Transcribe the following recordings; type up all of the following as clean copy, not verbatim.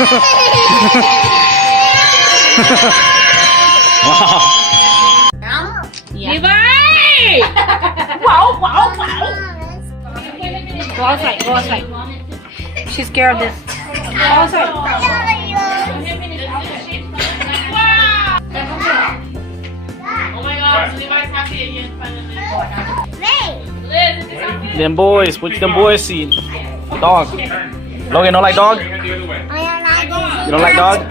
Wow. Yeah. Levi! Wow, wow, wow. Go outside, go outside. She's scared of this. Go outside. Oh my God, Levi's happy again finally. Them boys, what them boys see? Dog. Logan, don't like dog? You don't like dog?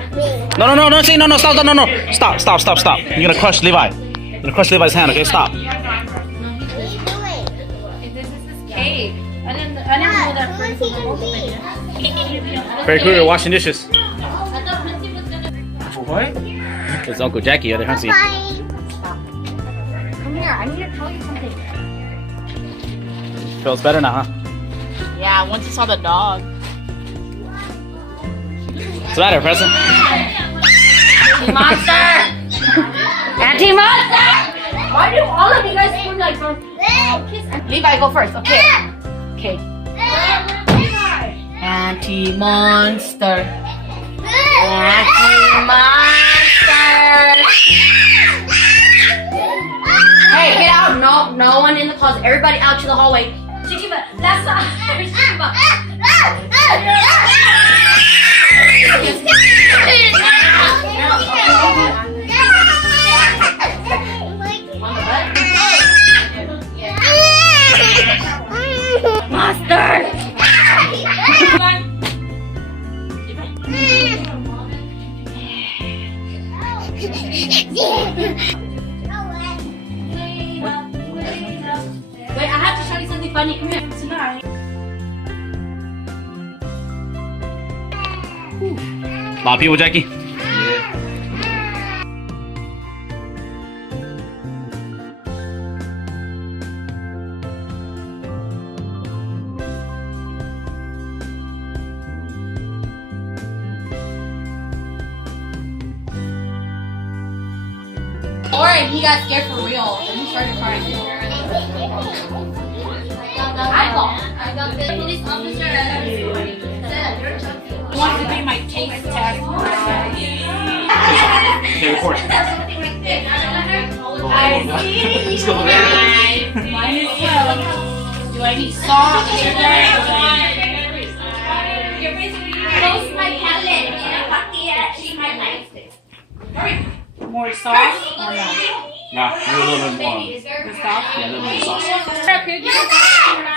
No, no, no, no, see, no, no, stop, no, no, no. Stop, stop, stop, stop. You're gonna crush Levi. You're gonna crush Levi's hand, okay? Stop. This is cake. I didn't know that first. Very cool, you're washing dishes. What? It's Uncle Jackie, other Hussy. Come here, I need to tell you something. Feels better now, huh? Yeah, once you saw the dog. What's the matter, Preston? Monster! Anti-monster! Why do all of you guys seem like Levi, go first, okay? Okay. Anti-monster. Anti-monster. Hey, get out! No one in the closet. Everybody out to the hallway. Chichiba, that's not Chichiba. Monster! Wait, I have to show you something funny. Come here. Tonight. A lot of people, Jackie? Alright, he got scared for real. And he started crying. I got the police officer said he wants to be my taste test. Okay, record. I see. Mine is yellow. Do I need salt? Close my palate. More sauce or no? Yeah, a little bit more. The sauce? Yeah, a little bit of sauce.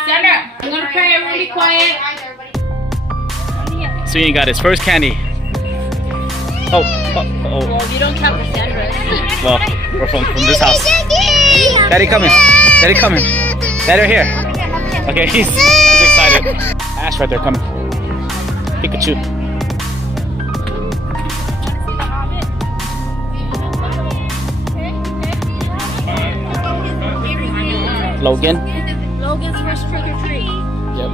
Sandra, I'm gonna pray. Everyone be quiet. So Ian got his first candy. Oh. Well, you don't count the Sandra. Well, we're from this house. Daddy coming. Daddy coming. Daddy right here. Okay, he's excited. Ash right there coming. Pikachu. Logan. Logan's first trick or treat. Yep.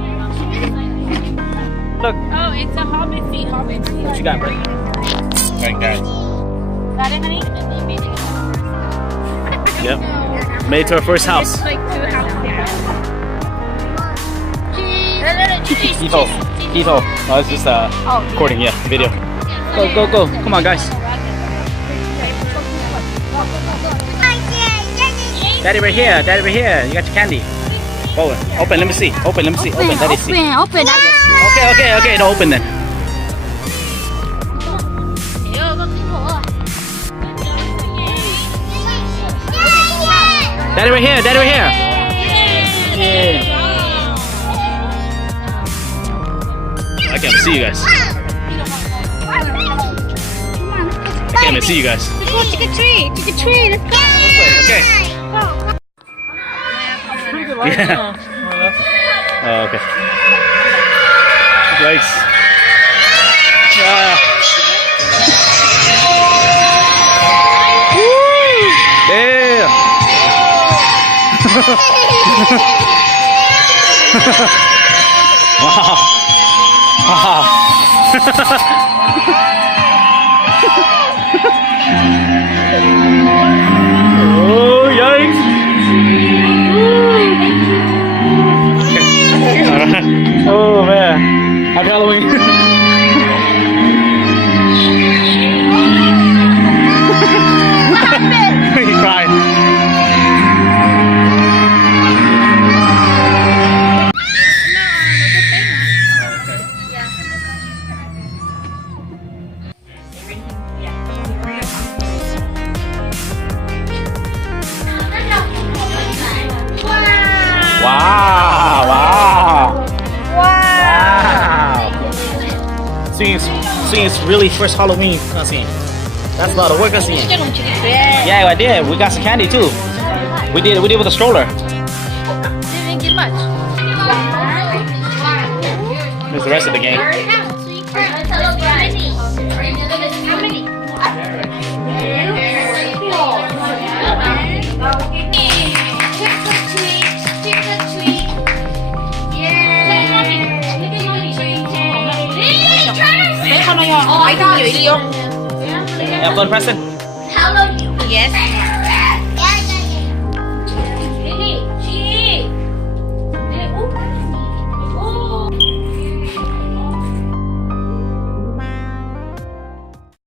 Look. Oh, it's a hobbit feet. Hobbit feet. What you got, bro? Like that. Got it, honey? Yep. Made it to our first house. It's like 2 houses. Tifo. Tifo. Oh, it's just recording, yeah, video. Go, go, go. Come on, guys. Daddy right here. Daddy right here. You got your candy. Open. Open. Let me see. Open. Let me see. Open. Daddy see. Open. Okay, okay, okay. Don't open then. Daddy right here. Daddy right here. Yeah. I can't even see you guys. I can't even see you guys. Let's go trick or treat. Trick or treat. Let's go. Okay. Yeah. Oh, okay. Yikes. Yeah. Wow. Wow. Oh, yikes. Oh man, happy Halloween. Wow, wow. Wow. Since really first Halloween, assim. That's a lot of work, assim. 진짜 넘치겠대. Yeah, I did. We got some candy too. We did with a stroller. Didn't get much. Here's the rest of the game. Mấy con ơi, mấy con nhiều đi vô. Have fun, Preston. Yes.